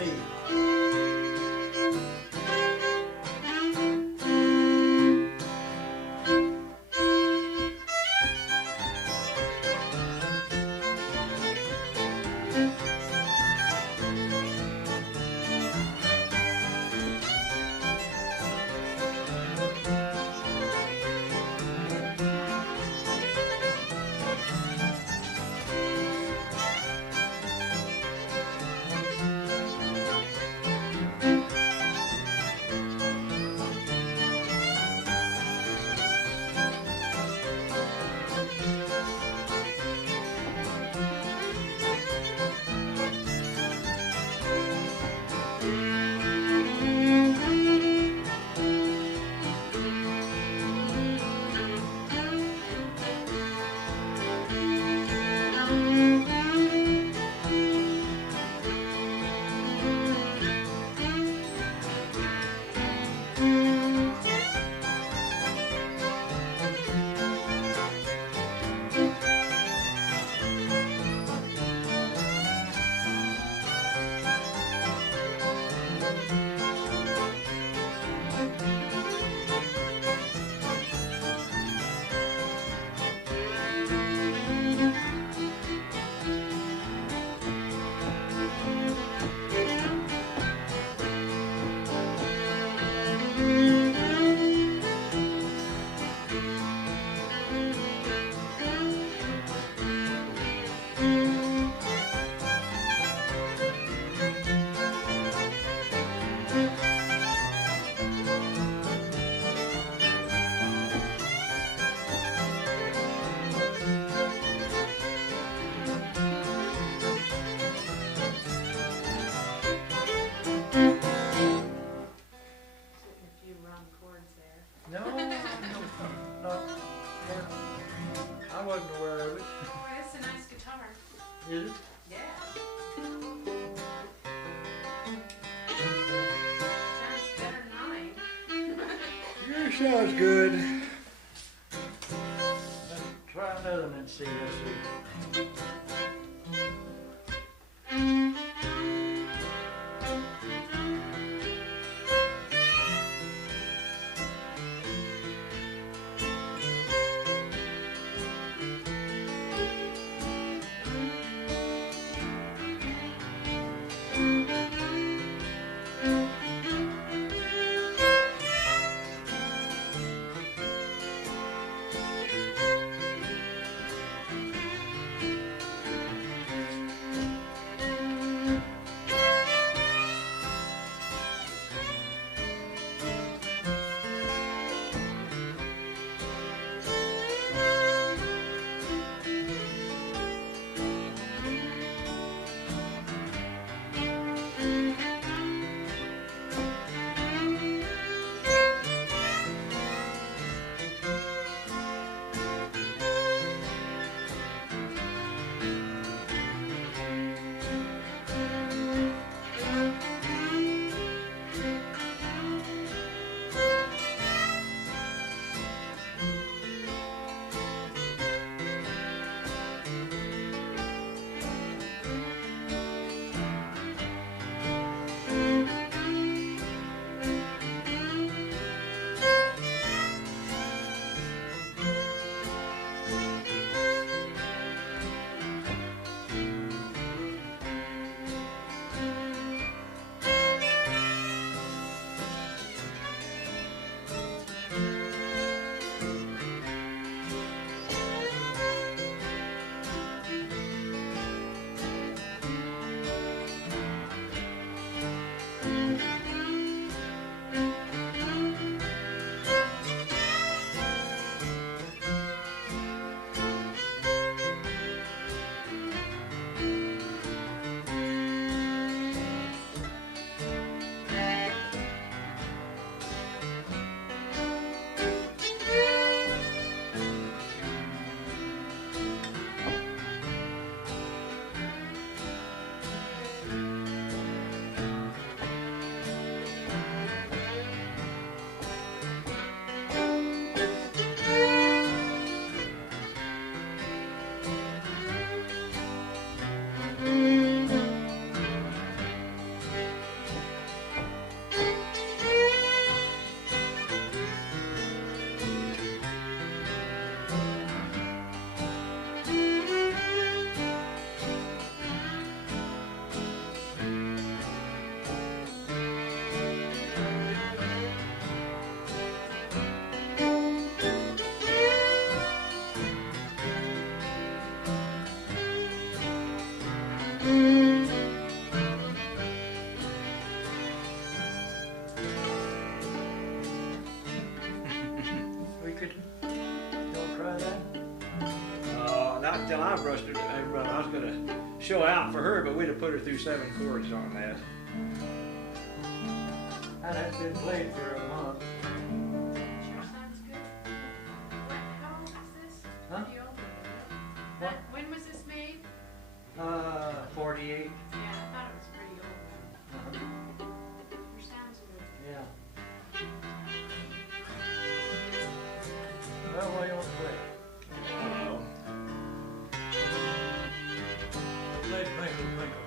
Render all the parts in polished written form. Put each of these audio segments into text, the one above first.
Z. I wasn't aware of it. Oh, that's a nice guitar. Is it? Yeah. Sounds better than mine. Yours sounds good. Let's try another one and see. Let's see. I brushed her. I was gonna show out for her, but we'd have put her through 7 chords on that. That hadn't been played for a month. Sure sounds good. How old is this? Huh? Pretty old. What? When was this made? 48. Yeah, I thought it was pretty old. Sure sounds good. Yeah. Well, what do you want to play? Play Twinkle, Twinkle.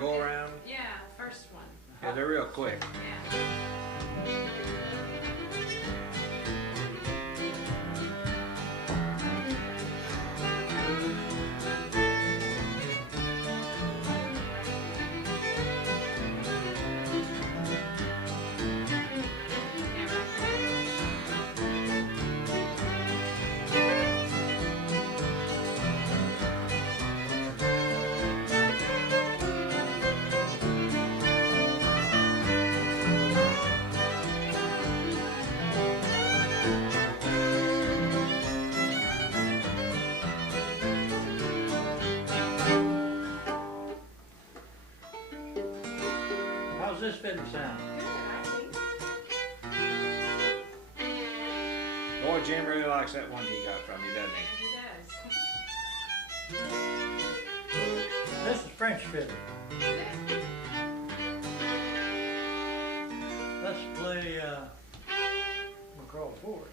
Go around. Yeah, first one. Yeah, they're real quick. Yeah. How's this fiddle sound? Good, I think. Boy, Jim really likes that one he got from you, doesn't he? Yeah, he does. This is French fiddle. Let's play McCraw forward.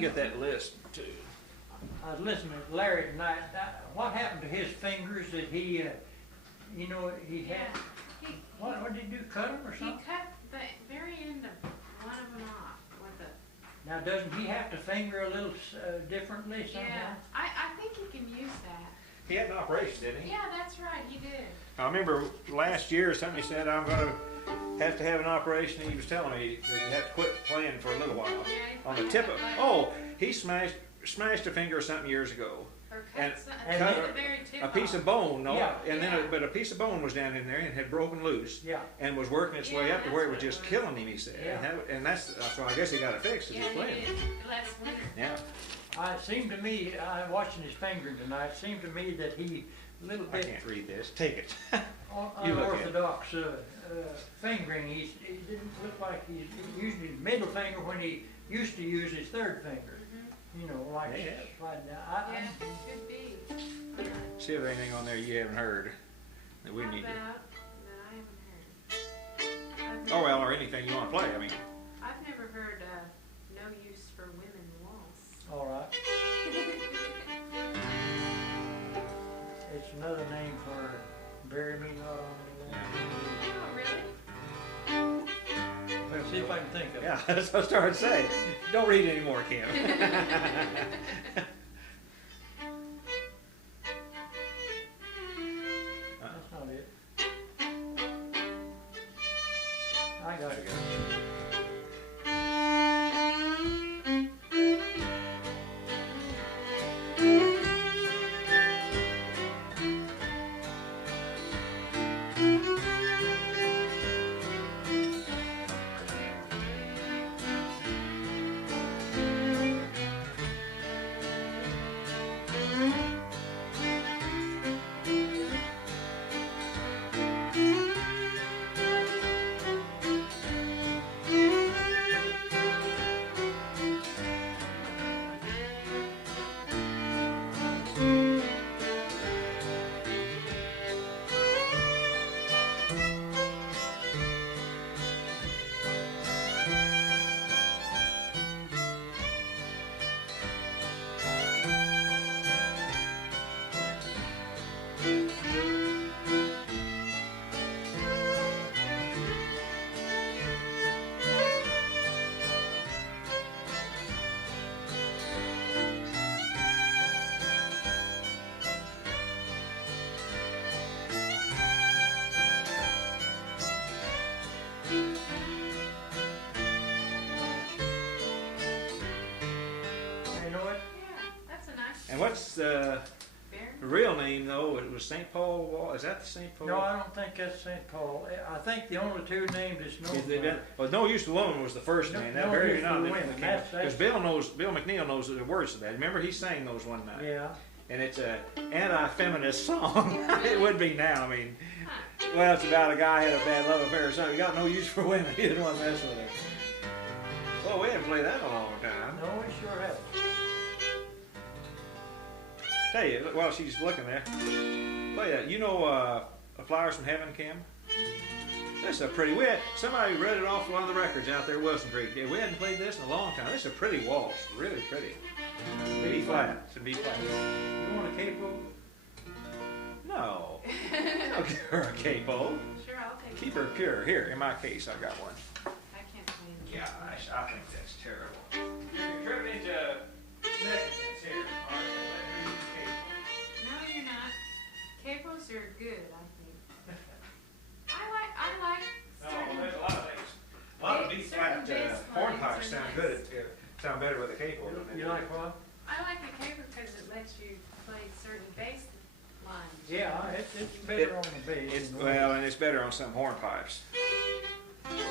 can get that list too. I was listening to Larry tonight. What happened to his fingers? Did he, you know, he had, He, what did he do, cut them or he something? cut the very end of one of them off with a, Now, doesn't he have to finger a little differently yeah, somehow? I think he can use that. He had an operation, didn't he? Yeah, that's right, he did. I remember last year somebody said I'm gonna have to have an operation. He was telling me that you have to quit playing for a little while. Yeah, he On the played tip that of, button. oh, he smashed a finger or something years ago. Or and cut, and cut then the very tip A piece off. of bone, no, Yeah. and then Yeah. but a piece of bone was down in there and had broken loose Yeah. and was working its way Yeah, up to where it was that's just what it was. killing him. He said, Yeah. and that's so I guess he got it fixed as Yeah, he's he playing. did, last winter. Yeah, It seemed to me, watching his finger tonight, it seemed to me that he a little I bit can't read this. Take it. You look at it. unorthodox fingering. He didn't look like he's using his middle finger when he used to use his third finger. Mhm. You know, like Yeah. sliding down. Yeah, could be. See if there's anything on there you haven't heard that we How need to. about, that I haven't heard. Oh well, or anything you want to play. I mean, I've never heard, no use for women waltz. All right. It's another name for bury me not on the land. Oh, really? Let's see if I can think of it. yeah, that's what I started to say. Don't read anymore, Kim. That's not it. I got it. You know what? Yeah, that's a nice. And what's the Bear? real name though? It was St. Paul Wall. Is that the St. Paul? No, I don't think that's St. Paul. I think the only two named is no. Well, No Use to Woman was the first No- name. That No very Use to not Women. That's- because Bill McNeil knows the words to that. Remember he sang those one night. Yeah. And it's a anti-feminist song. It would be now. I mean, Huh. well, it's about a guy had a bad love affair or something. He got no use for women. He didn't want to mess with her. Well, we haven't played that in a long time. No, we sure have. Tell you, while she's looking there, play that. You know, Flowers from Heaven, Kim? This is a pretty. Somebody read it off one of the records out there, Wilson Creek. We hadn't played this in a long time. This is a pretty waltz, really pretty. B flat. It's a B flat. You want a capo? No. Don't give her a capo. Sure, I'll take it. Keep her pure. Here, in my case, I've got one. I can't play it. Gosh, I think that's terrible. You're tripping into negligence here. All right, let her use capo. No, you're not. Capos are good, I think. I like No, certain. there's a lot of things. A lot of B flat Certain bass hornpipes lines are sound nice. good. Sound better with a capo than they You do. like what? I like a capo because it lets you play certain bass lines. Yeah, it's better on the bass. It's, than the well, and it's better on some hornpipes. Oh, yeah.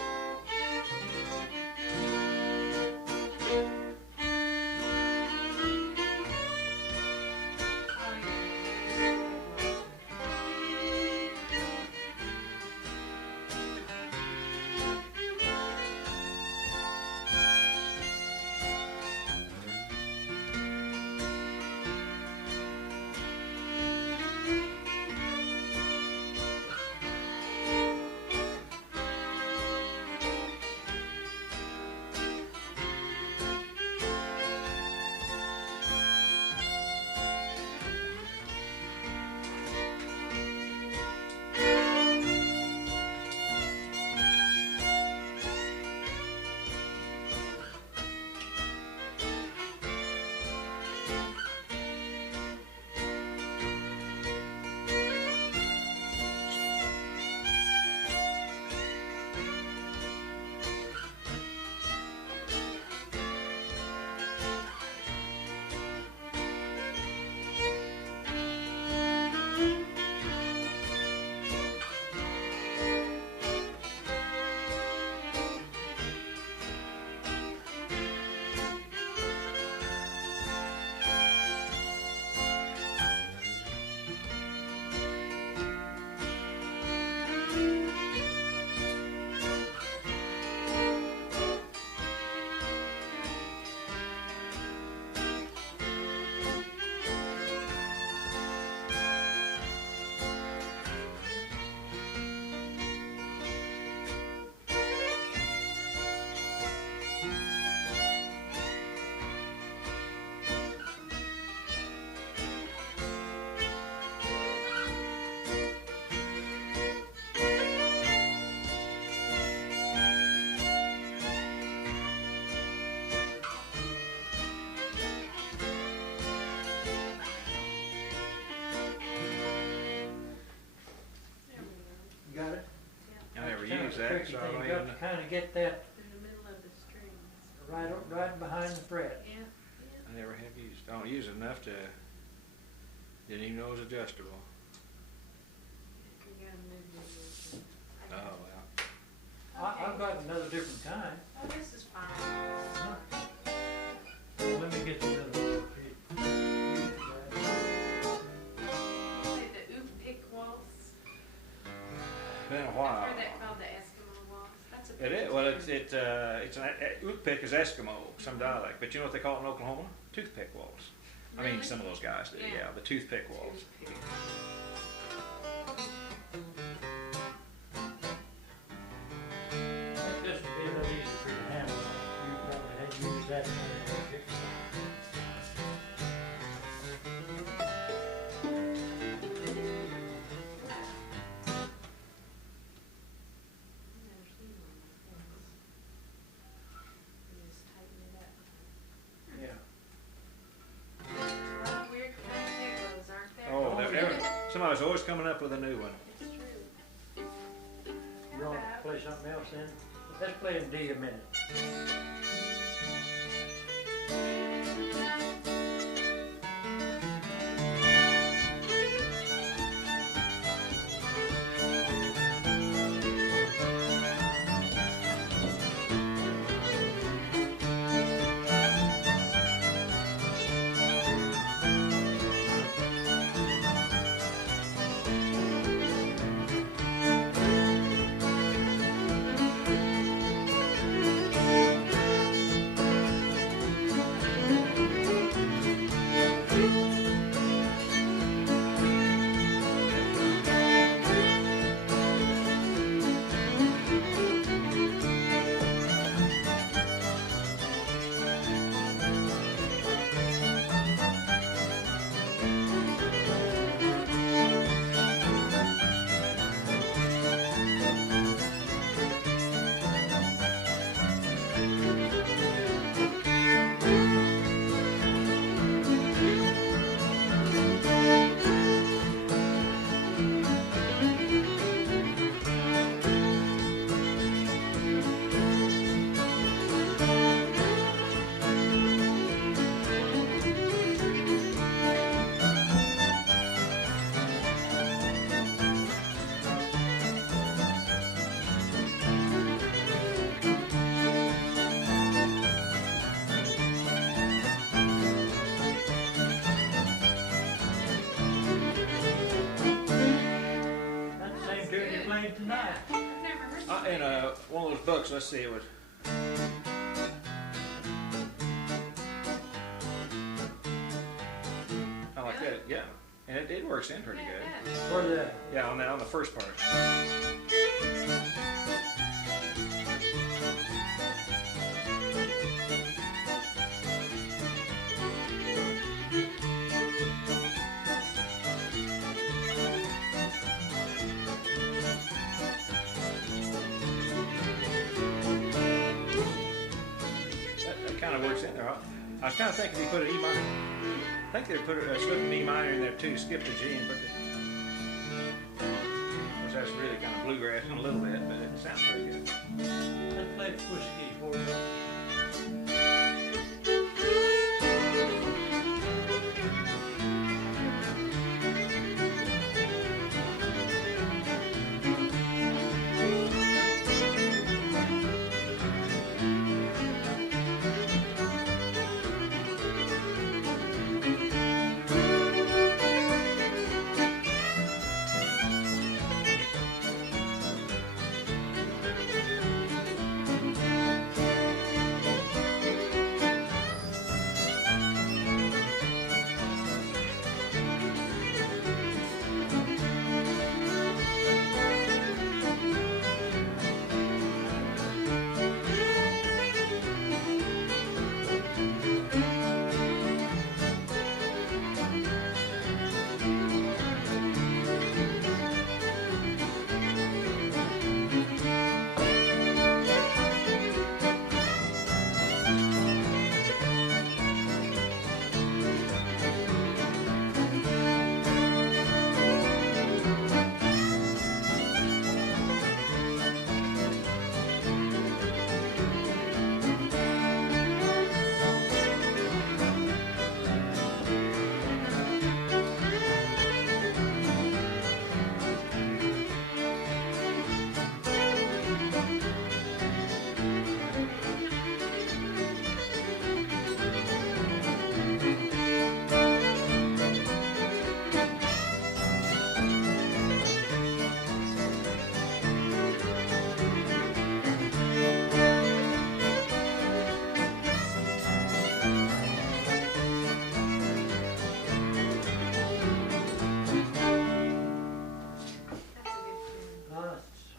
exact, tricky so I thing. don't You got even to kind of get that In the middle of the strings. right behind the fret. Yeah, I never have used. I don't use it enough to. Didn't even know it was adjustable. you gotta move this. Oh well. I've got another different kind. Oh, this is fine. Let me get you another one. Say the oop pick waltz. Been a I've while. heard that called the Eskimo waltz. That's a It pretty is. Well, tune. it's an ootpick is Eskimo, some dialect. But you know what they call it in Oklahoma? Toothpick waltz. I mean, Really? some of those guys do. Yeah. Yeah, the toothpick waltz. Toothpick. This would be a little easier for you to handle. You probably had used that kind of trick. I've never seen one like this. You just tighten it up. Yeah. A lot of weird kind of picos, aren't there? Oh, somebody's always coming up with a new one. It's true. You want to play something else then? Let's play in D a minute. Tonight. I've never heard that. In one of those books, let's see, it was. I like that, yeah. And it works in pretty good. Yeah, it does. For the Yeah, on the first part. That kind of works in there. I was kind of thinking you put an E minor. I think they put a slip an E minor in there too, skip the G and put the. Of course, that's really kind of bluegrass in a little bit, but it sounds pretty good. let's play the whiskey for you.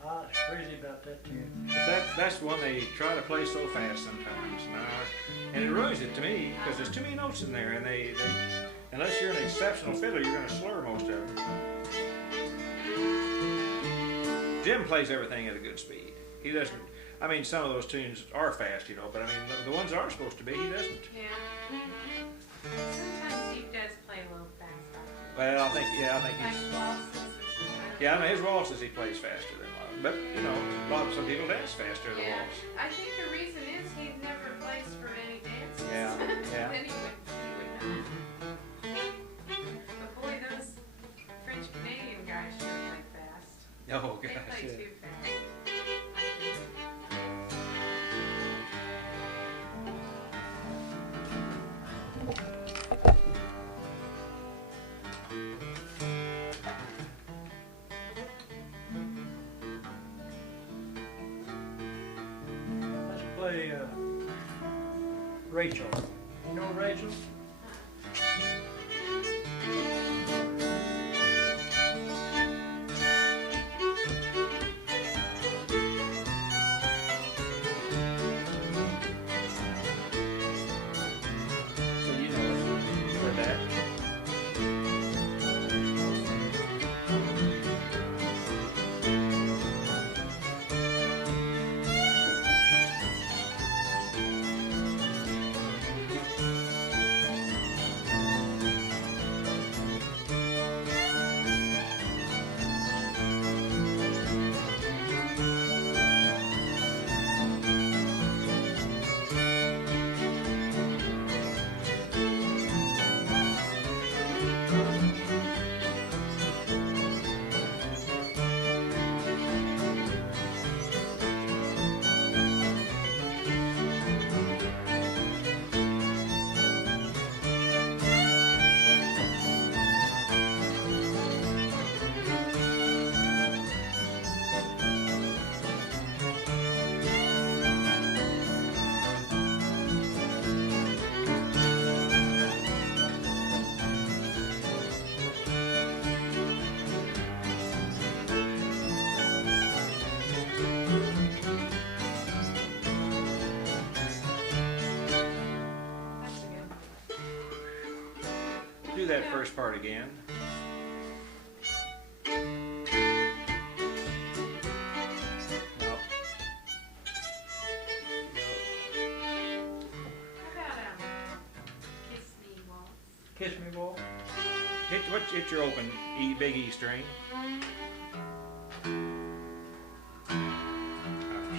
I was crazy about that tune. But that's one they try to play so fast sometimes, and it ruins it to me because there's too many notes in there, and they unless you're an exceptional fiddler, you're going to slur most of them. Jim plays everything at a good speed. He doesn't. I mean, some of those tunes are fast, you know, but I mean, the ones that are supposed to be, he doesn't. Yeah. Sometimes he does play a little fast. Well, I think Like he's. waltzes. Yeah, I mean, his waltzes he plays faster than a lot, but you know, some people dance faster than Yeah. waltz. I think the reason is he never plays for any dances. Yeah, yeah. Then he would know. But boy, those French Canadian guys sure play fast. Oh They gosh, play yeah. too fast. Let's play Rachael. You know Rachael? So you know for that. That's a good one. Do that first part again. No. How about Kiss Me Waltz? Kiss Me Waltz. Hit your open big E string.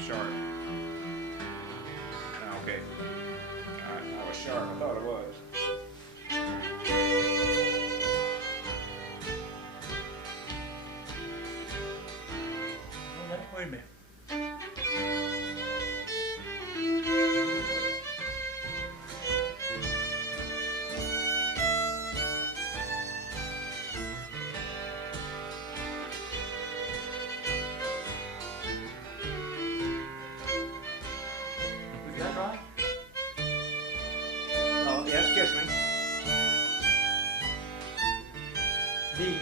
Sharp. Okay. I was sharp. I thought it was. Wait a minute. Is that right? No, yes, kiss me. D.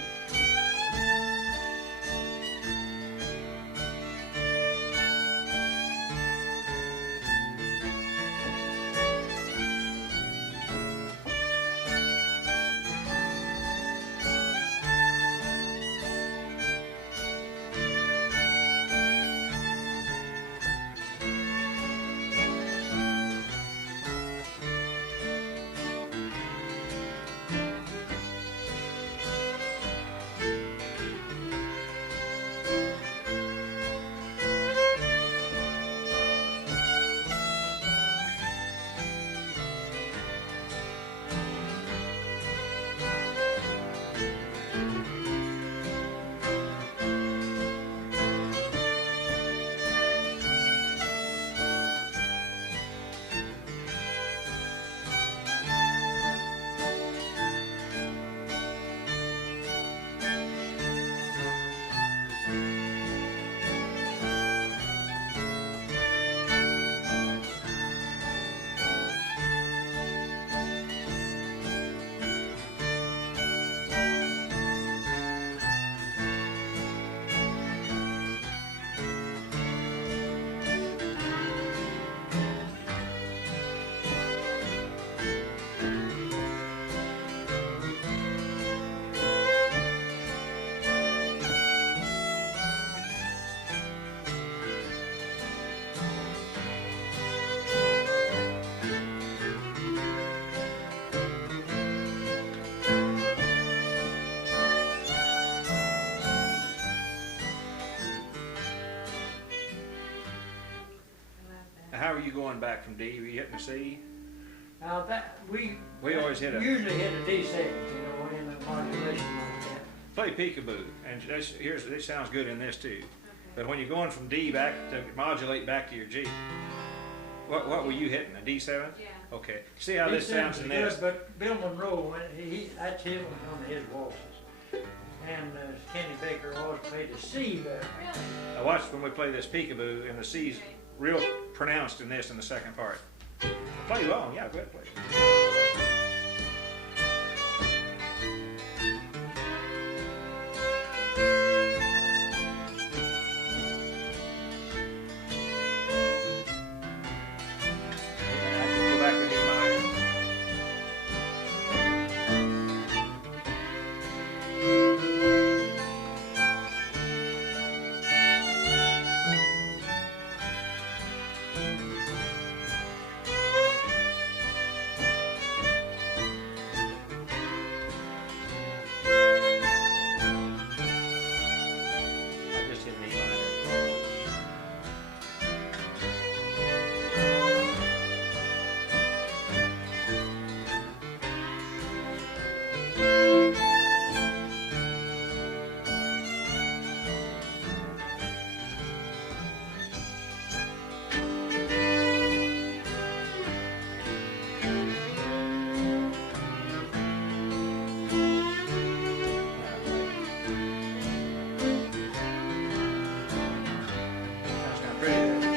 how are you going back from D? Were you hitting a C? Now that, we always hit a usually hit a D7, you know, in a modulation like that. play peekaboo, and this sounds good in this too. Okay. But when you're going from D back to modulate back to your G, what were you hitting? A D7? Yeah. Okay. See how this D7 sounds is in good, this? But Bill Monroe, that's his one of his waltzes. And Kenny Baker always played a C better. Really? Now watch when we play this peekaboo, and the C's Okay. real pronounced in this in the second part. Play along, yeah, go ahead, play. Go back to D minor. I just hit an E minor. That's kind of pretty.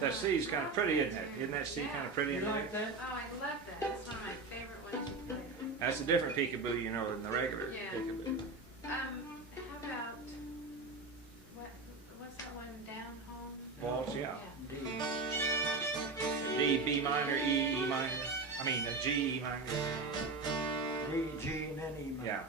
That C's kind of pretty, isn't it? Isn't that C kind of pretty You in there? like that? Oh, I love that. That's one of my favorite ones to play. That's a different peekaboo, you know, than the regular Yeah. peekaboo. How about, what's that one, down home? Waltz, yeah. D. D, B minor, E, E minor. I mean, a G, E minor. D, G, and then E minor. Yeah.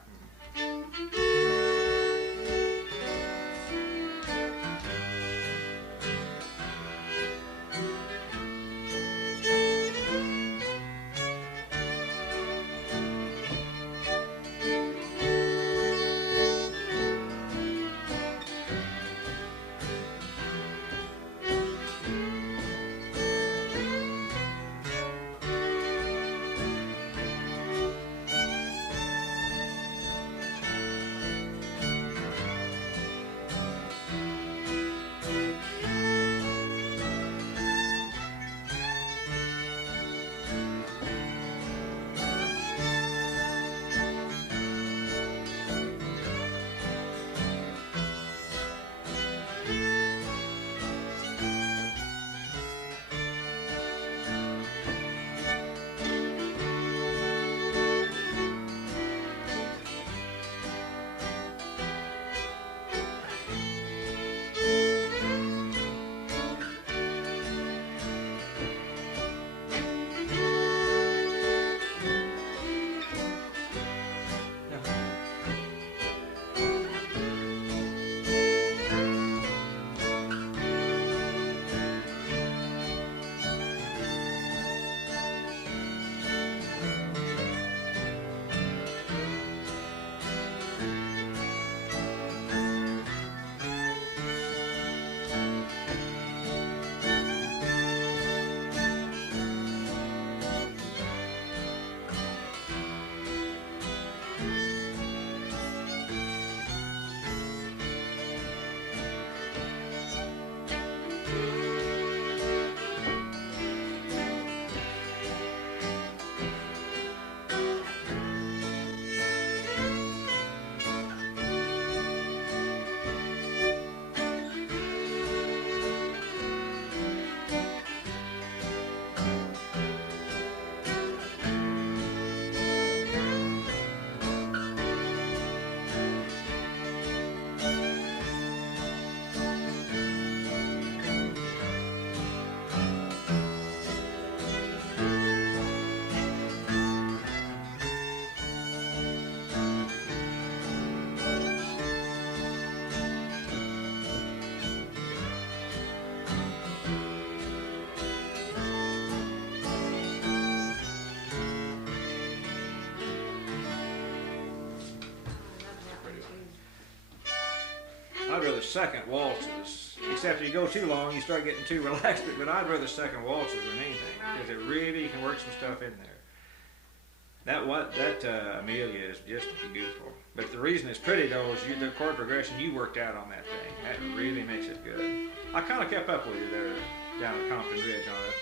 second waltzes. Except if you go too long, you start getting too relaxed. But I'd rather second waltzes than anything because it really can work some stuff in there. That Amelia is just beautiful. But the reason it's pretty though is the chord progression you worked out on that thing. That really makes it good. I kind of kept up with you there down at Compton Ridge on it.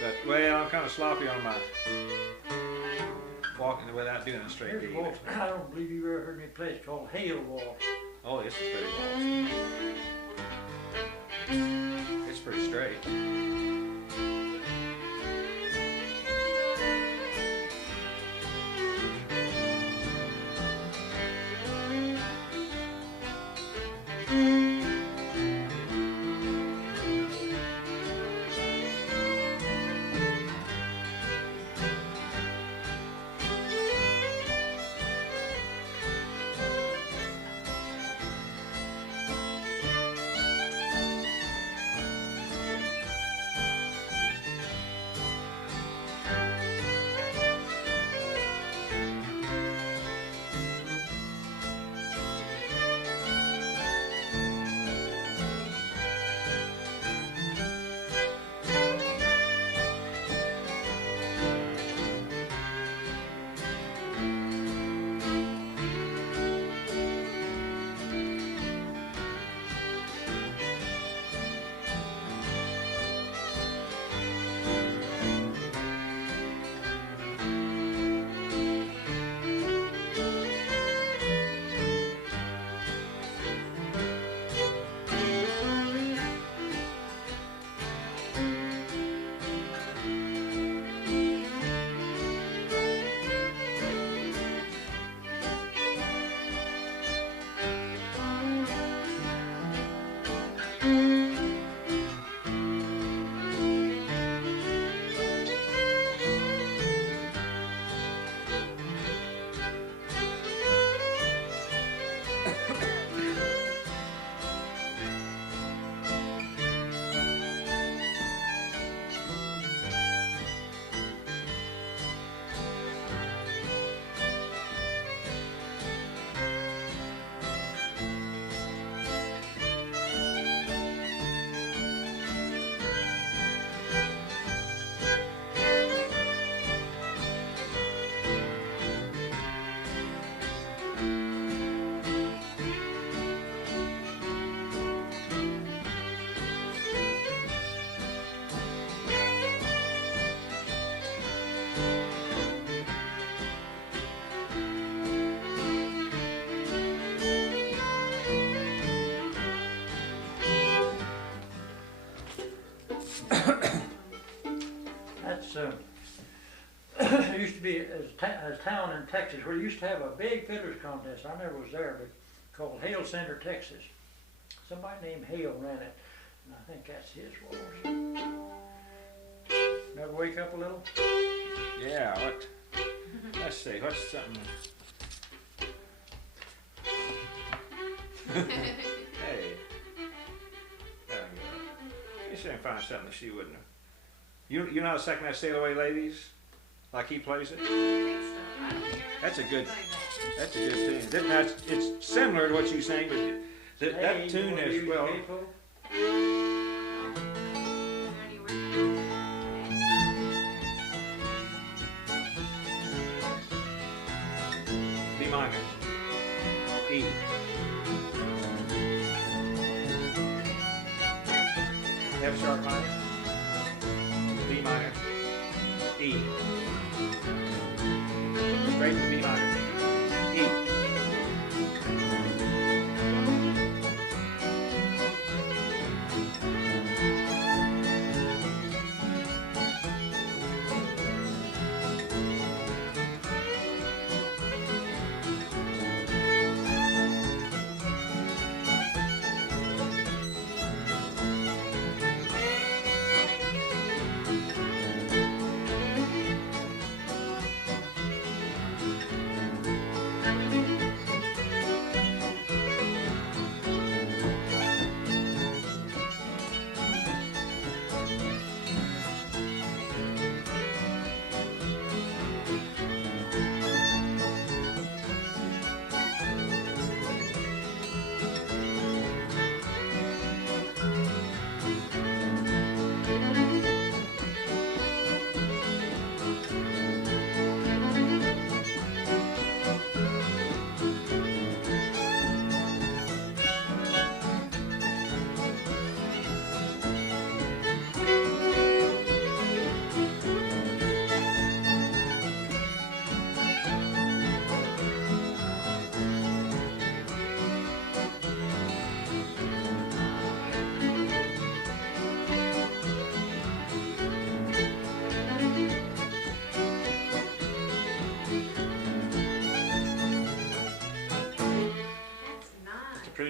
Yeah. But well, I'm kind of sloppy on my walking without doing a straight Here's a D. waltz. I don't believe you ever heard me play. It's called Hale Waltz. Oh, this is pretty waltz. It's pretty straight. There used to be a town in Texas where you used to have a big fiddlers contest. I never was there, but called Hale Center, Texas. Somebody named Hale ran it, and I think that's his waltz. Never wake up a little? Yeah, what? Let's see, what's something? Hey. There we go. You should find something that she wouldn't have. You know how to second that Sail Away Ladies? Like he plays it? I think so. I don't think I That's a good, played that. that's a good tune. It's similar to what you sing, but that Hey, tune you wanna is, use well, the capo? Ready, we're B minor, E, F sharp minor, B minor, E, straight to B minor, E.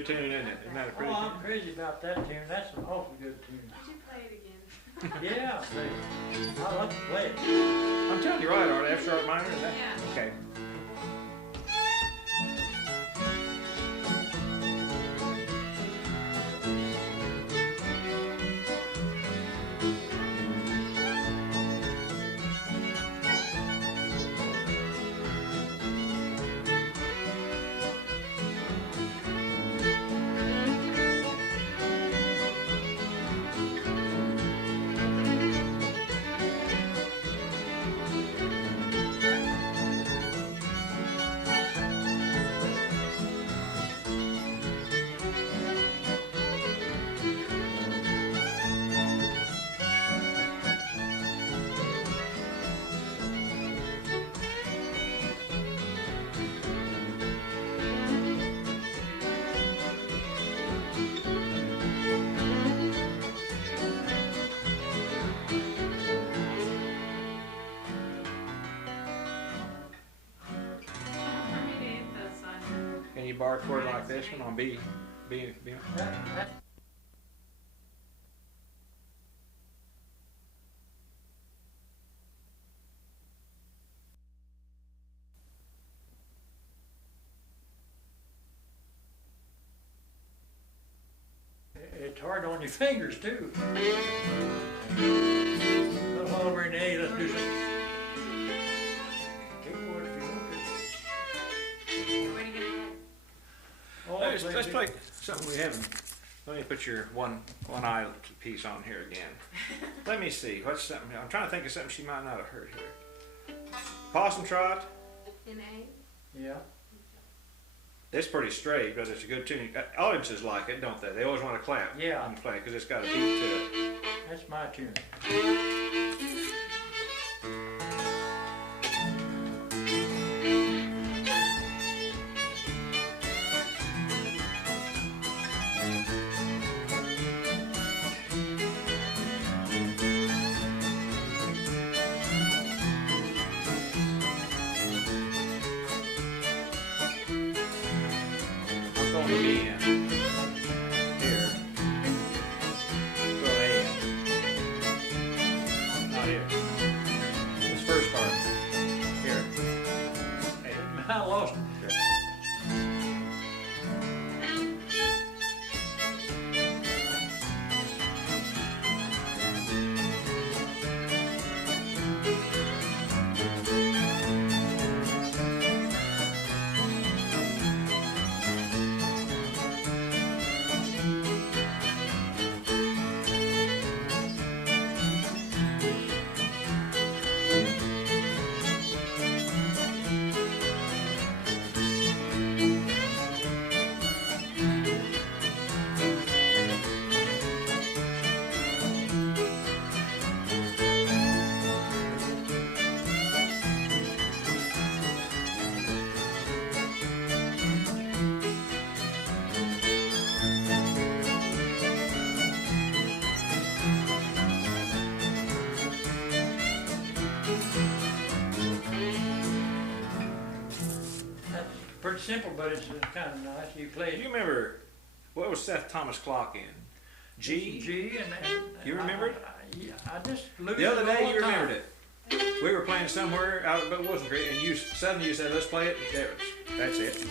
good tune, isn't it? Isn't that a Oh, pretty I'm tune? crazy about that tune. That's an awfully good tune. Would you play it again? Yeah, I love to play it. I'm telling you right, Art. F sharp minor, is that? Yeah. Okay. Can you bar chord like this one on B? B. That, it's hard on your fingers too. A little over in the A, let's do some. Take one if you want to. Oh, Let's play something we haven't. Let me put your one eye piece on here again. Let me see. What's something? I'm trying to think of something she might not have heard here. Possum Trot. In A? Yeah. It's pretty straight, but it's a good tune. Audiences like it, don't they? They always want to clap. Yeah. And play because it's got a beat to it. That's my tune. I'm going to be in here. Go ahead. Not here. This first part. Here. Hey. I lost it. Here. That's pretty simple, but it's kind of nice. You play Do it. you remember what was Seth Thomas clock in? G? G and You remember it? Yeah, I just lose The other it all day you the time. remembered it. We were playing somewhere out, but it wasn't great, and you suddenly you said, "Let's play it." There it is. That's it.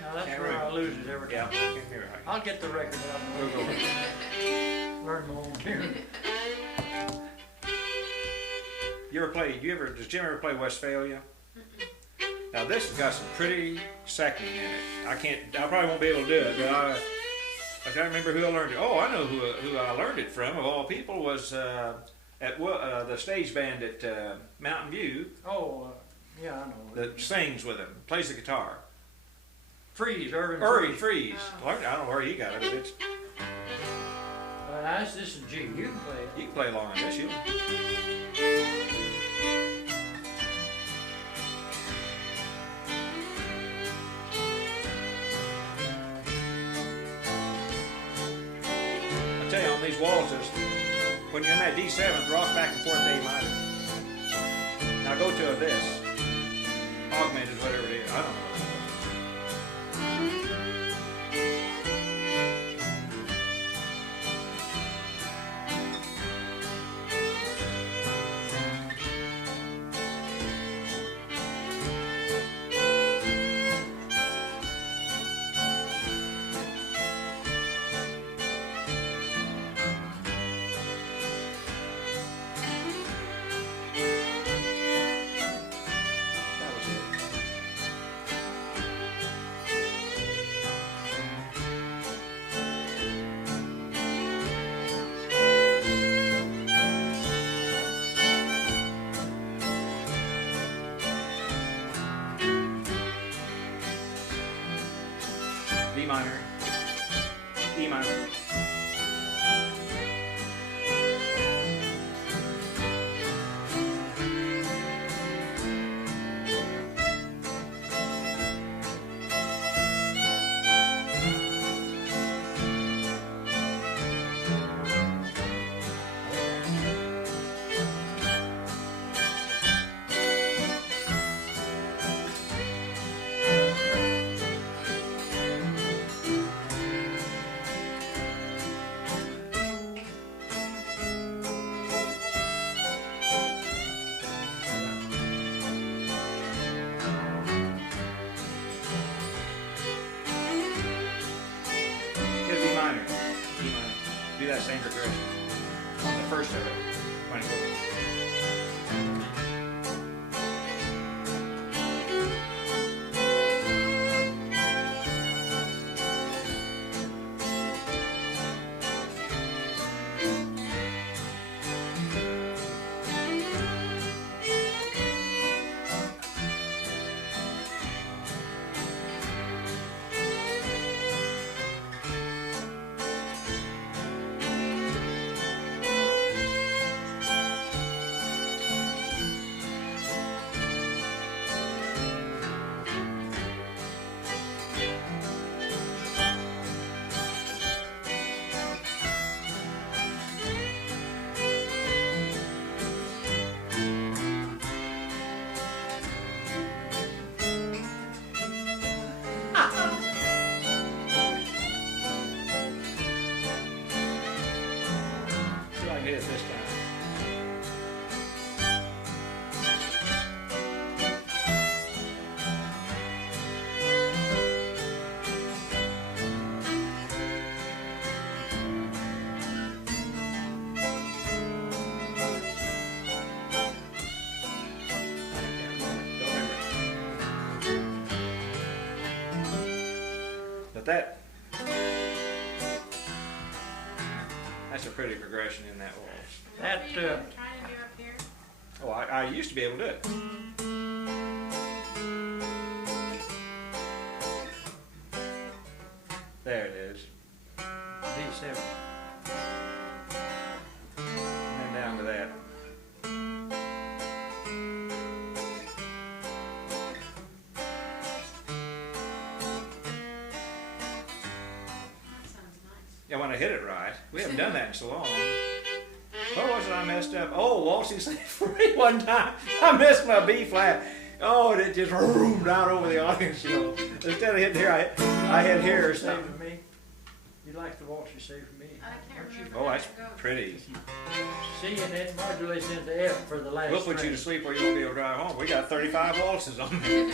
Now that's Can't where I remember. lose it every Yeah. time. Can't hear it. I'll get the record out We'll and go with it. learn my own tune. Does Jim ever play Westphalia? Now this has got some pretty second in it. I probably won't be able to do it, but I can't remember who I learned it. Oh, I know who I learned it from, of all people, was at the stage band at Mountain View Oh, yeah, I know. that sings with him, plays the guitar. Freeze, Irving Irving Freeze. Freeze. I don't know where he got it, but Nice, this is G. You can play it. you can play along on this. waltzes, when you're in that D7th, rock back and forth to A minor. Now go to this. Augmented, whatever it is. I don't know. B minor, E minor. Do that same progression on the first of it. Twinkle. Hit it this time. But that's a pretty progression in that waltz. What were you trying to do up here? Oh, I used to be able to do it. There it is. D7. And then down to that. That sounds nice. Yeah, when I hit it right. We haven't done that in so long. What was it I messed up? Oh, waltzing saved for me one time. I missed my B flat. Oh, and it just roomed right over the audience, you know. Instead of hitting here, I hit here or something. Saving me. You like the waltz you saved for me? I can't remember. Oh, how that's it goes. pretty. C and it modulates into F for the last We'll put you to string. sleep or you won't be able to drive home. We got 35 waltzes on there.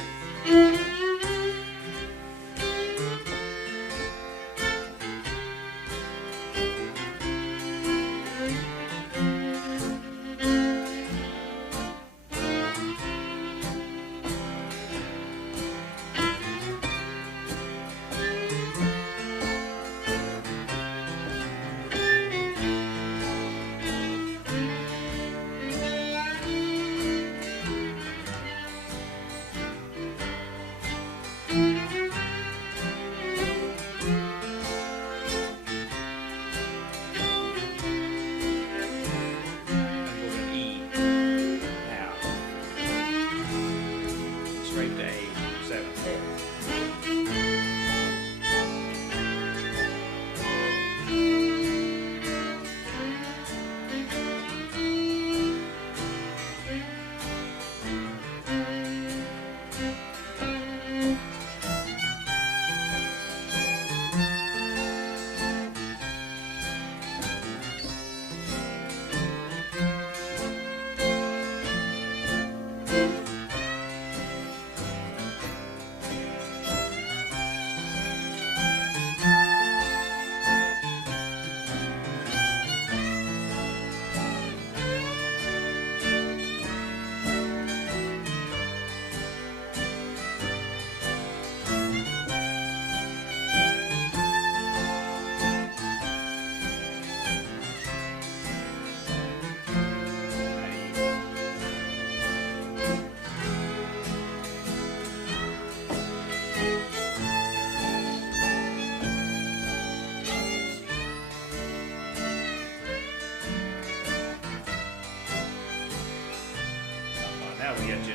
to get you.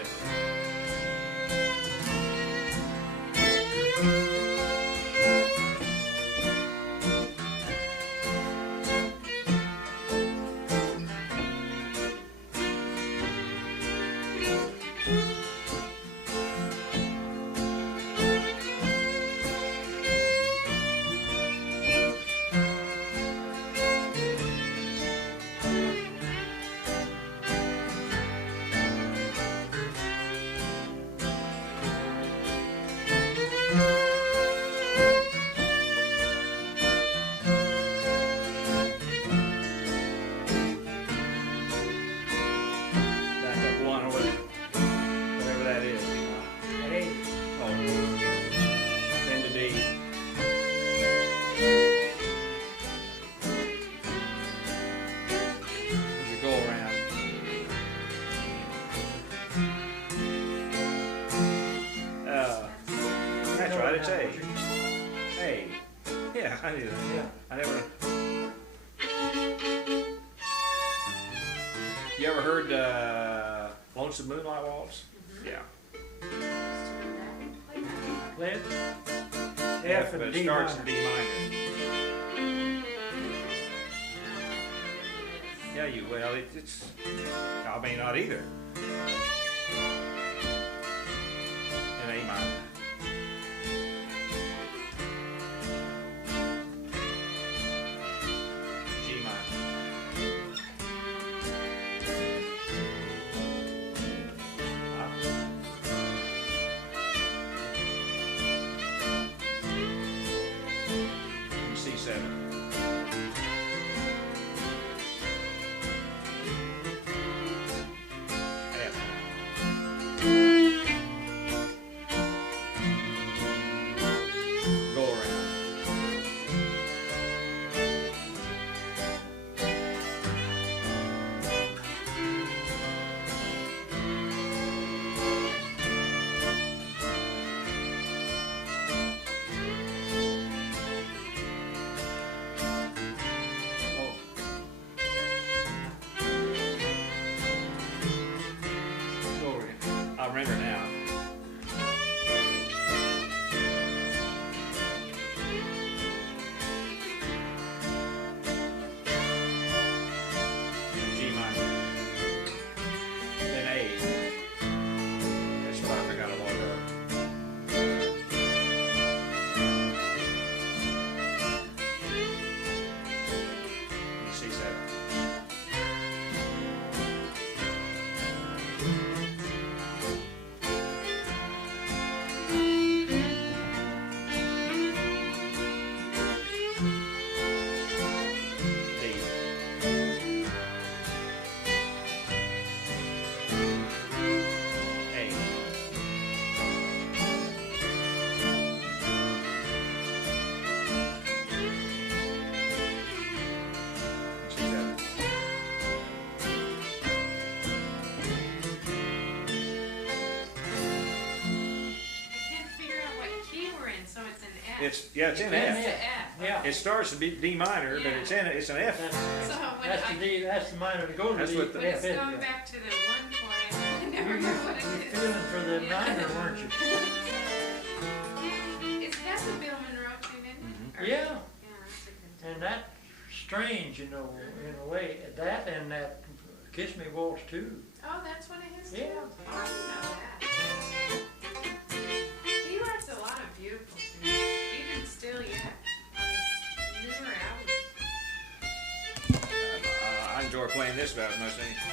I knew that. Yeah. I never. You ever heard Lonesome Moonlight Waltz? Mhm. Yeah. Play it. F, F but and it D starts minor. in D minor. Yeah, you well, it's. I mean, not either. In A minor. G minor. C7. F. Go around. Oh. Go around. I remember now. G minor. Then A. That's what I forgot a lot of. C7. D. A. C7. I can't figure out what key we're in, so it's an F. It's in It's F. an F. Yeah. It starts to be D minor, but it's in it's an F. That's, So when that's the D, that's the minor to go to That's D. what the- But it's F, going yeah. back to the 1 point. I never You know what it were is. feeling for the Yeah. minor, weren't you? Is that the Bill Monroe tune, isn't it? Or- Yeah, Yeah, that's a good and that's strange, you know, in a way. That and that Kiss Me Waltz too. Oh, that's one of his Yeah. tunes? Oh, I didn't know that. He writes a lot of beautiful tunes, even still yet, on his newer albums. I enjoy playing this about as much as anything.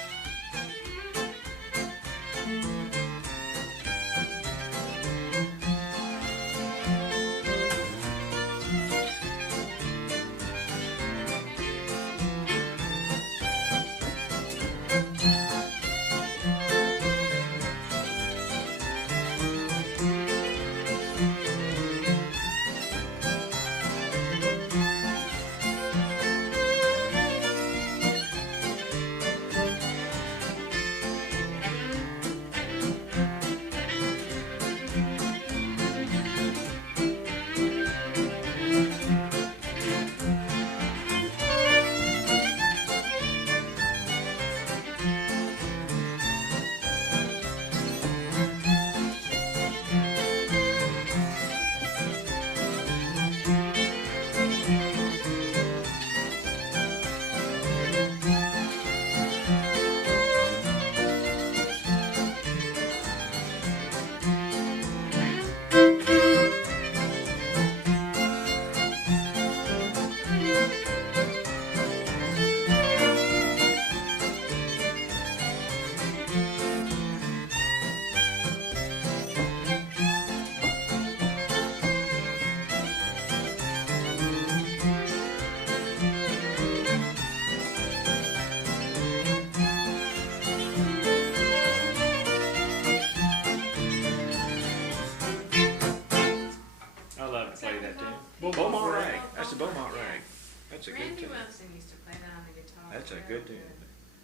Johnson used to play that on the guitar. That's a real good tune.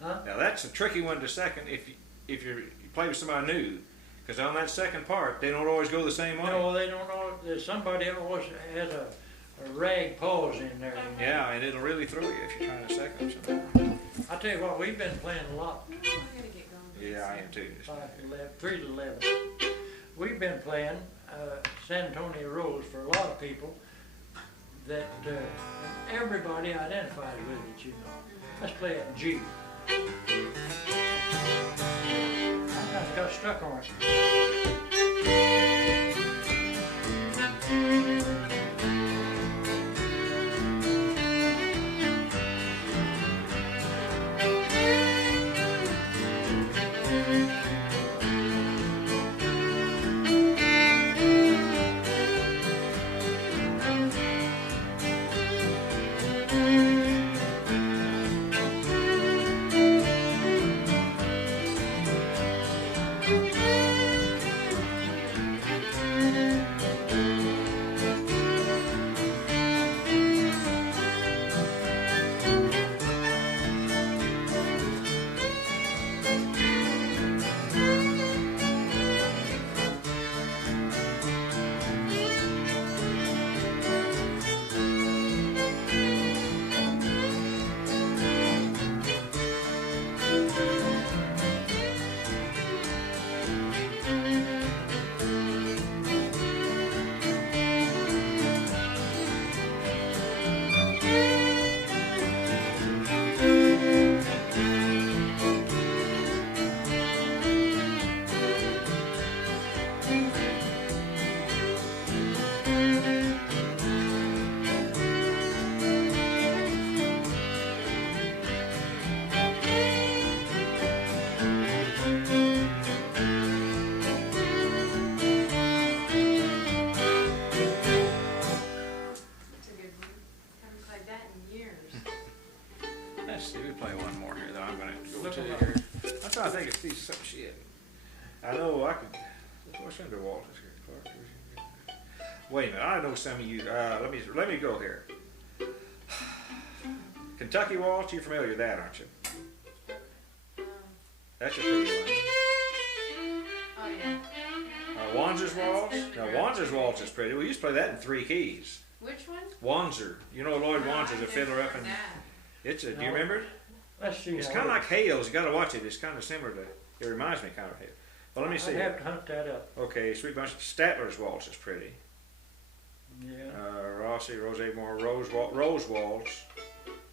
Huh? Now that's a tricky one to second if you play with somebody new, because on that second part they don't always go the same way. No, they don't know, there's somebody always has a rag pause in there. Yeah, and it'll really throw you if you're trying to second something. I tell you what, we've been playing a lot. Oh, I gotta get going. Yeah, I am too. 3 to 11. We've been playing San Antonio Rose for a lot of people that everybody identifies with it, you know. Let's play it in G. I kind of got stuck on it. I think it's these some shit. I know I could. What's under Waltz here? Wait a minute. I know some of you. Let me go here. Kentucky Waltz. You're familiar with that, aren't you? That's a pretty one. Oh yeah. Wanzer's Waltz. Now Wanzer's Waltz is pretty. We used to play that in 3 keys. Which one? Wanzer. You know Lloyd Wanzer's a fiddler up in. It's a. Do you remember it? Let's see. It's kind of like Hale's. You got to watch it. It's kind of similar to. It reminds me kind of Hale. Well, let me see. I have to hunt that up. Okay, Sweet Bunch. Statler's Waltz is pretty. Yeah. Rossi, Rosemore, Rose Waltz,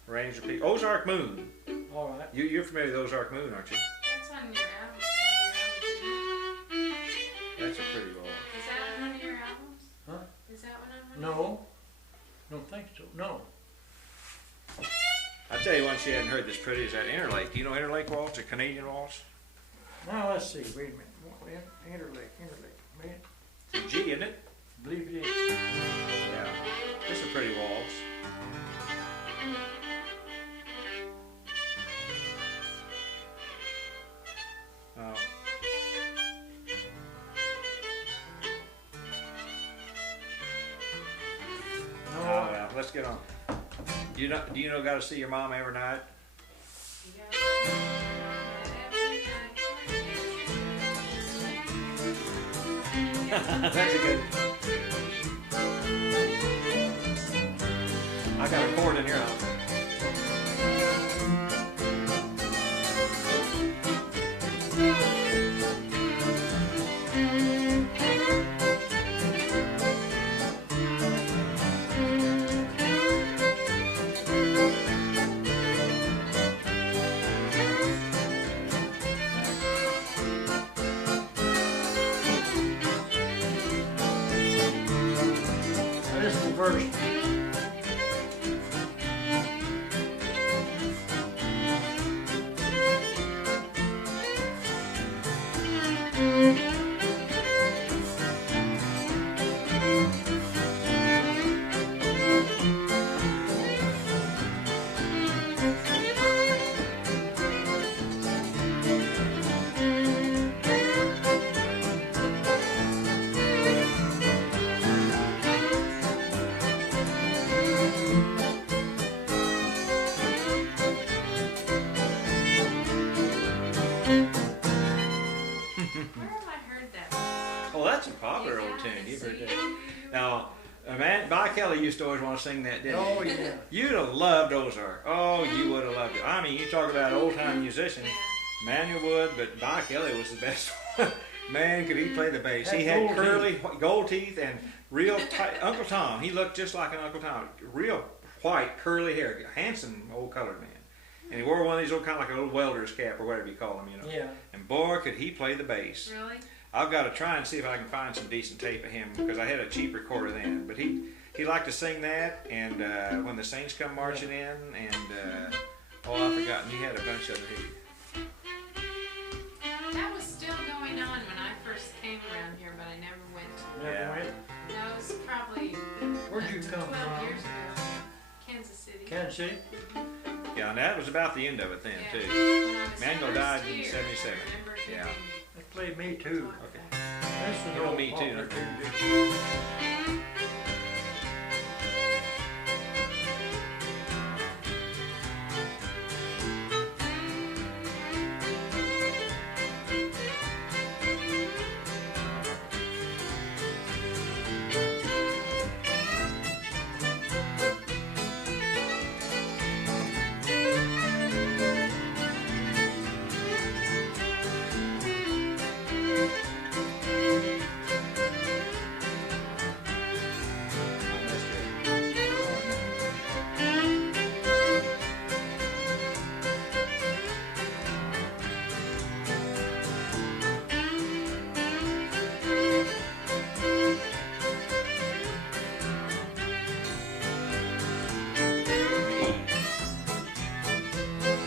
Ranger Peak, Ozark Moon. All right. You're familiar with Ozark Moon, aren't you? That's on your album. That's a pretty waltz. Is that on one of your albums? Huh? Is that one on one? No. Don't think so. No. I tell you one she hadn't heard this pretty is that Interlake. Do you know Interlake Waltz, a Canadian waltz? Now let's see. Wait a minute. Interlake. Man, It's a G, isn't it? believe it is. Yeah. It's a pretty waltz. Oh. No. Oh, well, let's get on. Do you know got to see your mom every night? That's a good. I got a chord in here. This is the first. you heard that. Now, man, By Kelly used to always want to sing that, didn't Oh, he? yeah. You'd have loved Ozark. Oh, you would have loved it. I mean, you talk about old-time musician. Manuel would, but By Kelly was the best one. Man, could he play the bass. He had Gold curly gold teeth and real tight. Uncle Tom, he looked just like an Uncle Tom. Real white, curly hair. Handsome old colored man. And he wore one of these old, kind of like a little welder's cap or whatever you call them, you know. Yeah. And boy, could he play the bass. Really? I've got to try and see if I can find some decent tape of him because I had a cheap recorder then. But he liked to sing that, and When the Saints Come Marching In, and I've forgotten. He had a bunch of it. That was still going on when I first came around here, but I never went. Never Yeah. went. That was probably Where'd you come 12 from? years ago. Kansas City. Kansas City? Yeah, and that was about the end of it then, Yeah. too. When I was Manuel first died in here, 77. I remember Yeah. thinking, They played Me Too. Okay. This is You know old Me Too, popular don't too.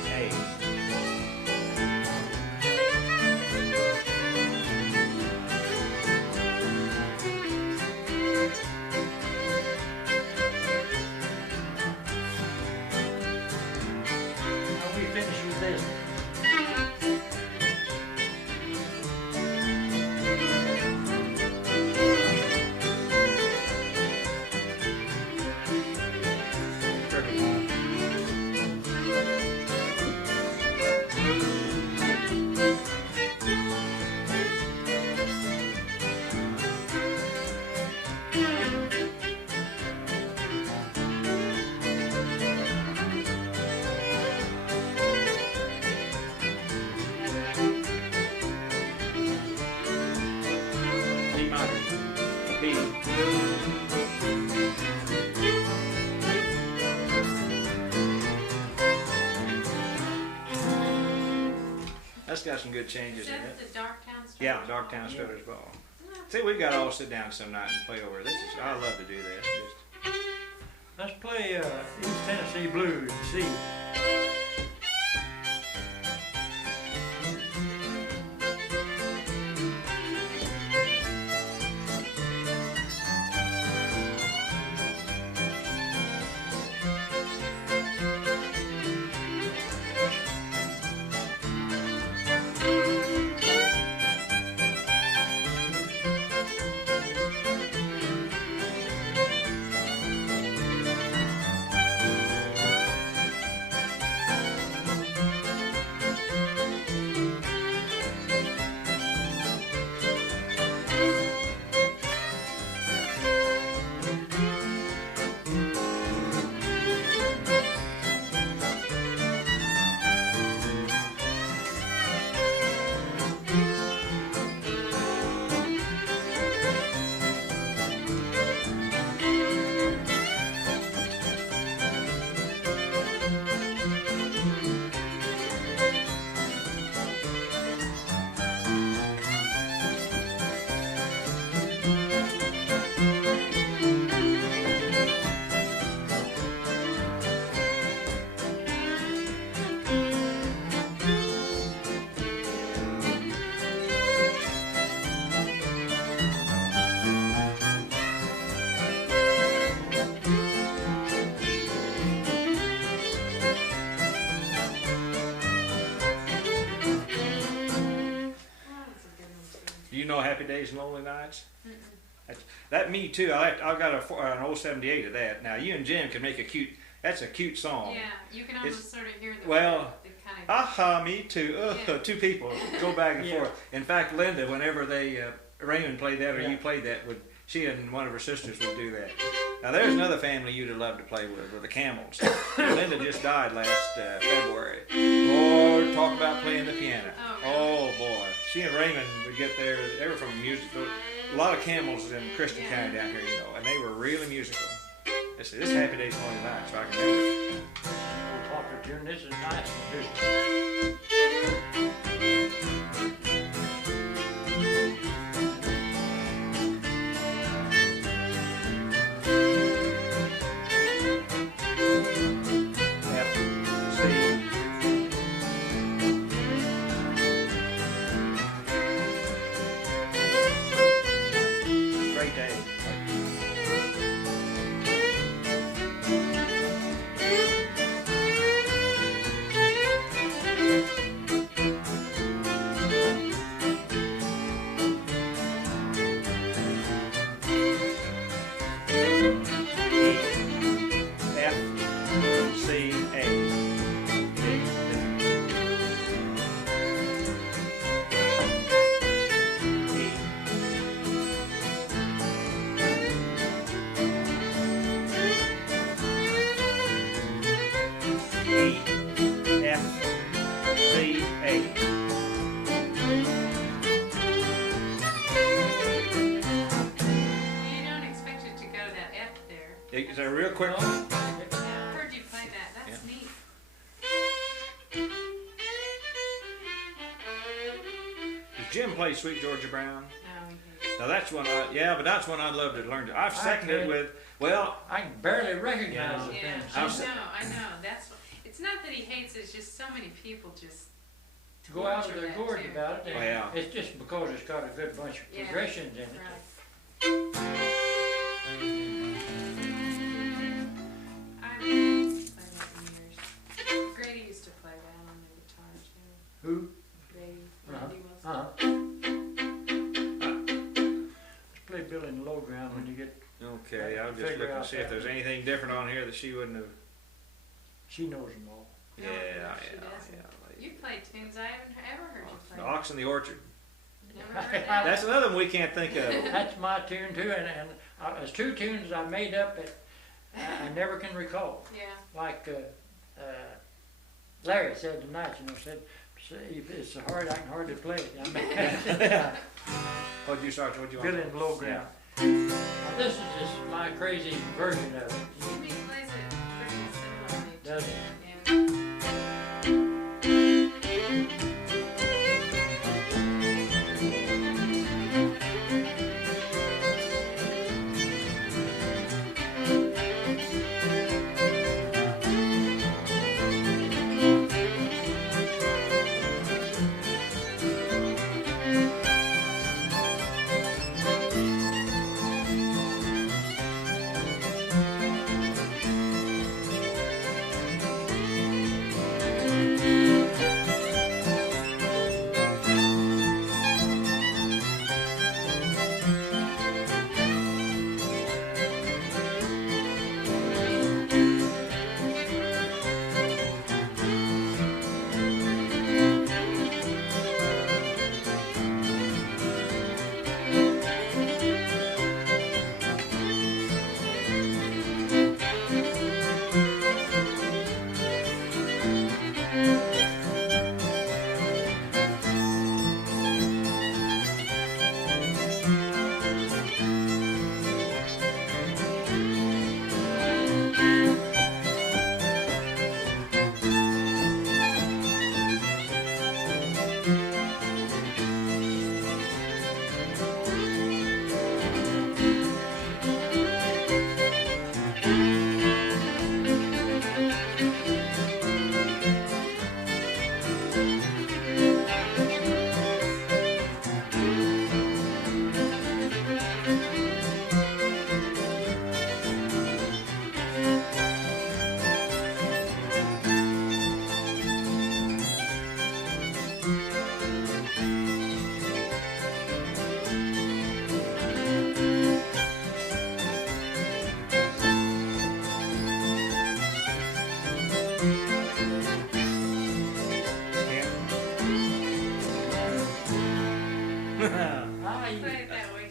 Hey. Are we finished with this? D minor. B. That's got some good changes is in that it. the Darktown Strikers? Yeah, Darktown Strutters Ball. See, we've got to all sit down some night and play over this. I love to do this. Just, Let's play East Tennessee Blues and see. do you know Happy Days and Lonely Nights? That Me Too. I've got an old 78 of that. Now you and Jim can make a cute. That's a cute song. Yeah, you can almost sort of hear the well, the kind of Aha, me too. Yeah. Two people go back and Yeah. forth. In fact, Linda, whenever Raymond played that or Yeah. you played that, she and one of her sisters would do that. Now there's another family you'd have loved to play with the Camels. Linda just died last February. Lord, talk about playing the piano. Oh boy, she and Raymond would get there. They were from musical. A lot of Camels in Christian County down here, you know, and they were really musical. This Happy Days Morning Night, so I can remember. Old popular tune. This is nice and good. Is that a real quick one? I've heard you play that. That's neat. Does Jim play Sweet Georgia Brown? No, he didn't. Now that's one but that's one I'd love to learn. I've seconded it with, well, I can barely recognize the Yeah, things. I know. That's what, it's not that he hates it. It's just so many people just Go out of torture their that gourd too. about it. and Oh, yeah. It's just because it's got a good bunch of Yeah. progressions in it. Right. I played that in years. Grady used to play that on the guitar too. Who? Grady, Uh-huh. Randy was. Let's play Bill in the Low Ground when you get. okay, I'll just Figure look and out see if that. there's anything different on here that she wouldn't have. She knows them all. No, Yeah. You played tunes I haven't ever heard you The play. Ox in the Orchard. Never heard that. That's another one we can't think of. That's my tune too, and there's two tunes I made up that I never can recall. Yeah. Like Larry said tonight, said it's so hard I can hardly play it. I mean, What'd you start? What'd you want? Bill in the Low Ground. Now, this is just my crazy version of it. Jimmy plays it pretty similarly. Does it? Yeah.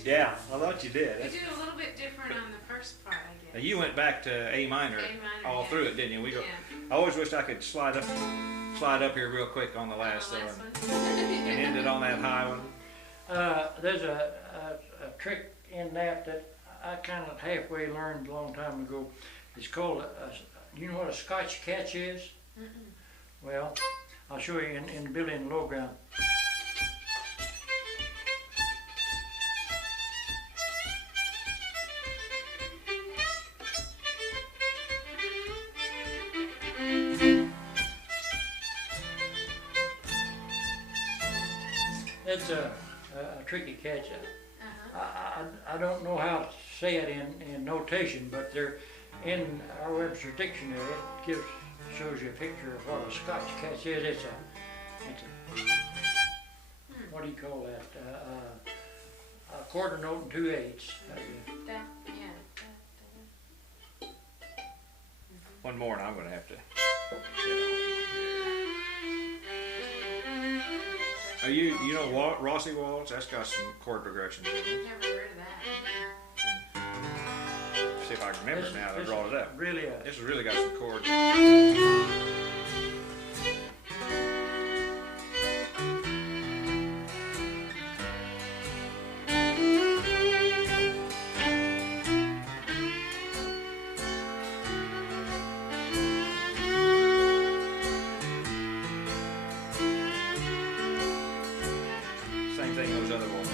Yeah, I thought you did. You That's, do a little bit different on the first part, I now guess. you went back to A minor, A minor, all yeah. through it, didn't you? We go. Yeah. I always wished I could slide up here real quick on the last On one the last one. and end it on that high one. There's a trick in that I kind of halfway learned a long time ago. It's called you know what a Scotch catch is? Mm-mm. Well, I'll show you in the building low ground. It's a tricky catch. Uh-huh. I don't know how to say it in notation, but they're in our Webster dictionary. It shows you a picture of what a Scotch catch is. It's a what do you call that? A quarter note and 2/8. That, yeah. One more, and I'm going to have to. Are you know Rossi Waltz? That's got some chord progressions in it. Never heard of that. See if I can remember it now that I brought it up. Really, This has really got some chords. Same thing those other ones.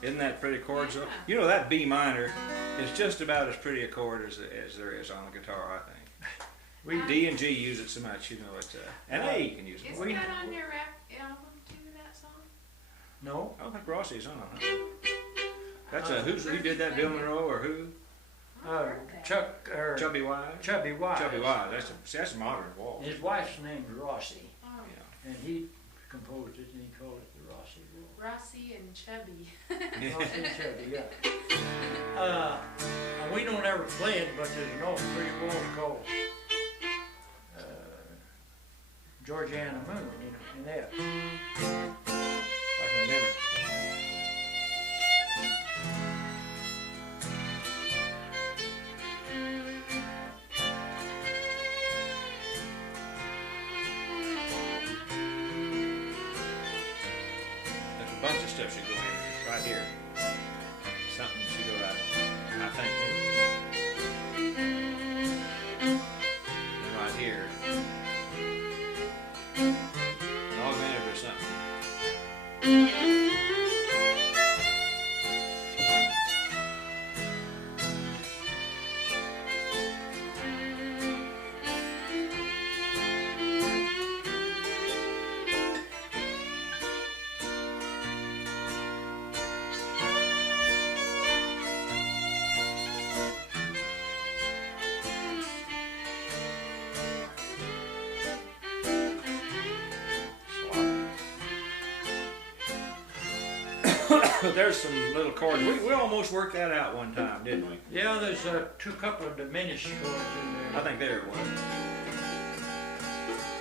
Isn't that pretty chord? So, you know that B minor is just about as pretty a chord as there is on the guitar, I think. D and G use it so much, you know. It's and A you can use it. Isn't that on your rap album too, that song? No. I don't think Rossi's on it. That's who did that? Bill Monroe or who? Chuck or Chubby Wise. Chubby Wise. Chubby Wise. That's a modern waltz. His wife's name is Rossi, Oh, Yeah. and he composed it, and he called it the Rossi Waltz. Rossi and Chubby. Rossi and Chubby, yeah. And we don't ever play it, but there's an old pretty waltz called Georgiana Moon in there. I can remember. There's a bunch of stuff should go in right here. Something should go right, I think. And right here. Augmented or something. there's some little chords. We almost worked that out one time, didn't we? Yeah, there's couple of diminished chords in I there. think there it was.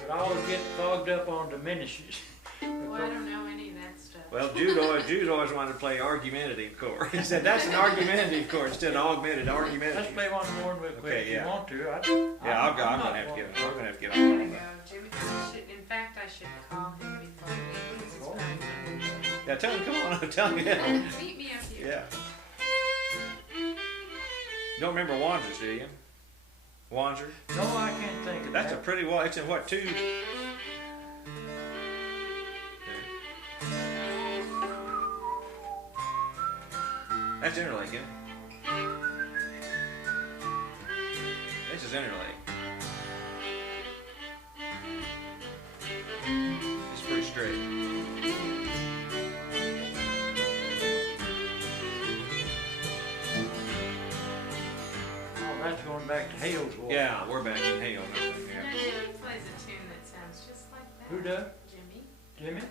But I always get fogged up on diminishes. Well, I don't know any of that stuff. Well, Jude always wanted to play argumentative chord. He said that's an argumentative chord instead of augmented. Let's Argumentative. play one more real quick Okay, if yeah. you want to. Yeah, I'm not gonna have to one. get. I'm gonna have to get I'm on gonna that. go, Jimmy. In fact, I should call him before he leaves his Oh. phone. Yeah, tell him, come on up, tell him. Yeah. Meet me up here. Yeah. You don't remember Wanzers, do you? Wanzer? No, I can't think of That's a that. pretty well. It's in what, two? That's interlake, isn't it? This is interlake. It's pretty straight. Oh, that's going back to Hale's Waltz. Yeah, we're back in Hale. Yeah. He plays a tune that sounds just like that. Who does? Jimmy. Jimmy?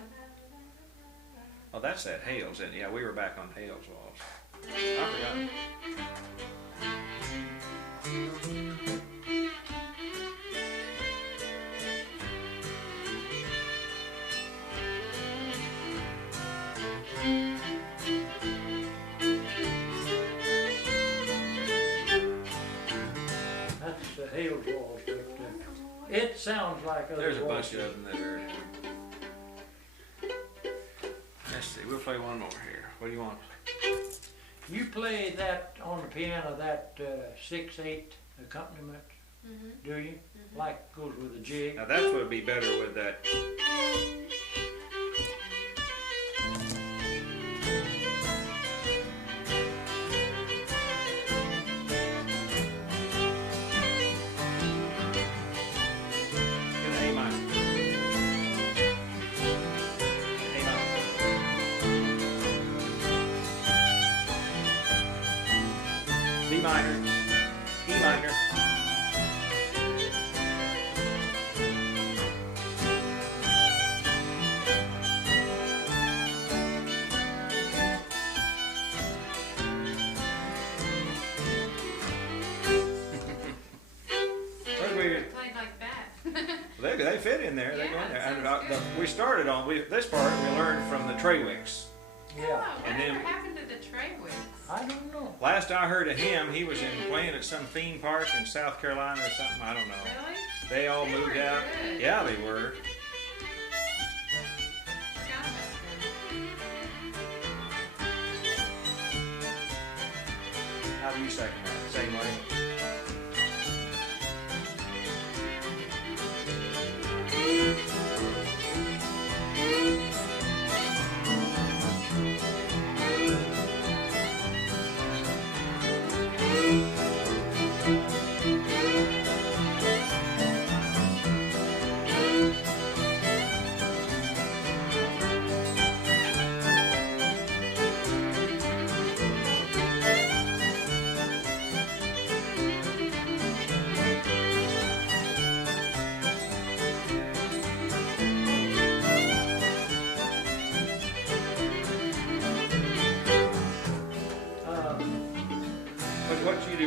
Oh, that's that Hale's, isn't it? Yeah, we were back on Hale's waltz. I forgot. That's Hale's Waltz. But, it sounds like other There's a bunch waltzes. of them that are. Let's see, we'll play one more here. What do you want? You play that on the piano, that 6/8 accompaniment, Mm-hmm. do you? Like goes with a jig. Now that's what would be better with that. Get an A minor. A minor. D minor. E minor. Played like that. They fit in there. They Yeah, go in there. it And sounds good. we started on this part. We learned from the Traywicks. Yeah. Oh, And whatever then- happened to the Traywicks? I don't know. Last I heard of him, he was playing at some theme park in South Carolina or something. I don't know. Really? They all They moved were out. good. Yeah, they were. Forgot about them. How do you second that? Same way.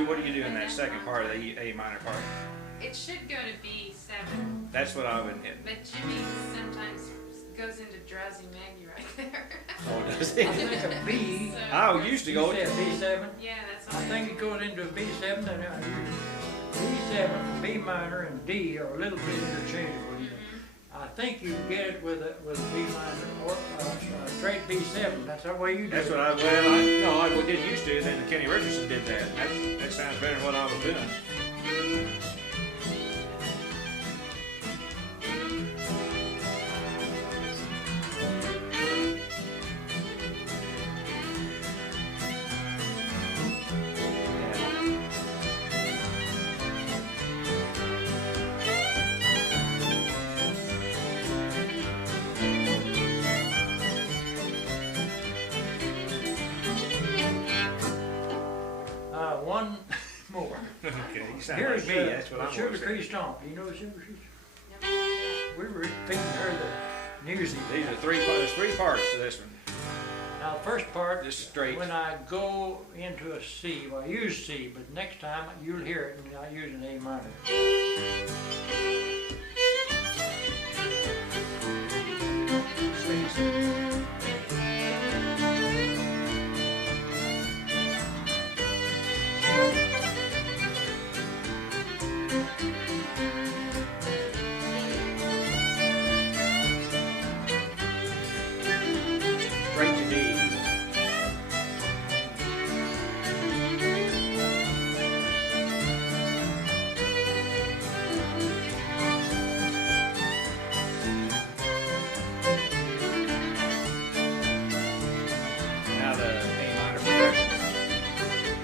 What do you do in that second part of the A minor part? It should go to B7, That's what I've been hitting. but Jimmy sometimes goes into drowsy Maggie right there. Oh, does I he? think a B. So- I used to You go. said B7? Yeah, that's I all. think it goes into a B7, and B7, B minor, and D are a little bit interchangeable. You know. I think you can get it with a B minor or straight B7. That's the way you do That's it. what I did used to. Then Kenny Richardson did that. That sounds better than what I was doing. One more. Okay, you sound Here's like me. That's what the I'm Sugar gonna say. Tree Stomp. You know the Sugar Tree? Yep. We were feeding her the music. There's three parts to this one. Now first part, Just straight. when I go into a C, well, I use C, but next time you'll hear it and I use an A minor. Straight to D. Now the A minor progression.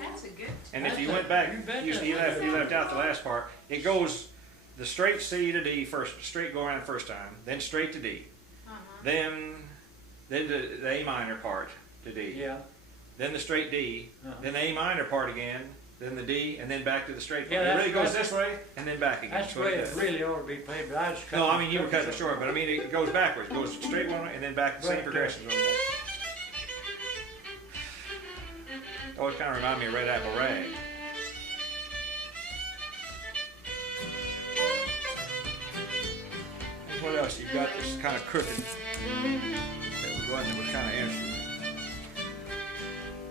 That's a good. And if you That's went a- back, you bet you that's left out the last part. It goes the straight C to D first, straight go around the first time, then straight to D, Uh-huh. then the A minor part to D, Yeah, then the straight D, Uh-huh. then the A minor part again, then the D, and then back to the straight part. Yeah, It that's- really goes that's- this way and then back again. that's the way it really ought to be played, but I just cut No, I it- mean you were cutting it short, but I mean it goes backwards. It goes straight one way and then back the same Right, progressions. On that. Oh, it kind of reminded me of Red Apple Rag. And what else? You've got this kind of crooked. That was one that was kind of interesting.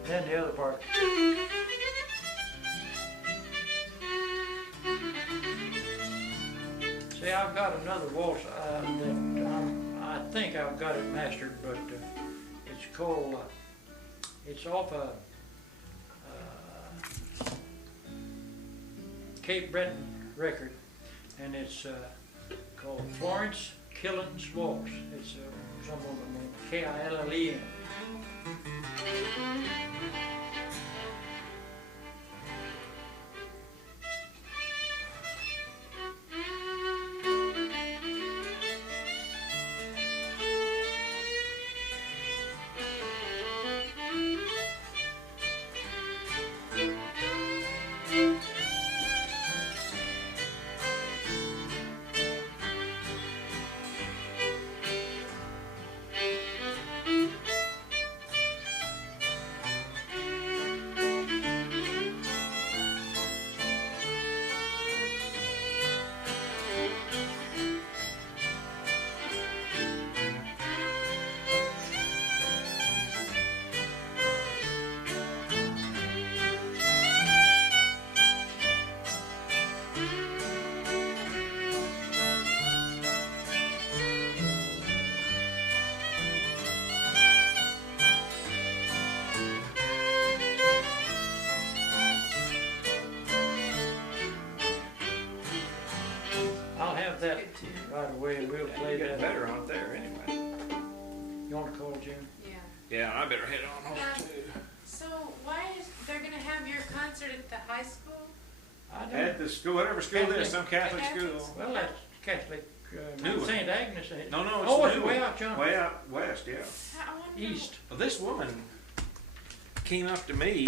Then the other part. See, I've got another waltz that I think I've got it mastered, but it's called, it's off a Cape Breton record, and it's called Florence Killen's Waltz. It's some woman named K-I-L-L-E-N. I'll have that Good tune. right away, and we'll You play get that. better on it there anyway. You want to call Jim? Yeah. Yeah, I better head on home too. So why is they're gonna have your concert at the high school? I don't. At the school, whatever school it is, some Catholic school. Well, that's Catholic, New one. St. Agnes. ain't it? No, no, Oh, it's it's new way one. out, John. Way out west, yeah. I wanna know. East. Well, this woman came up to me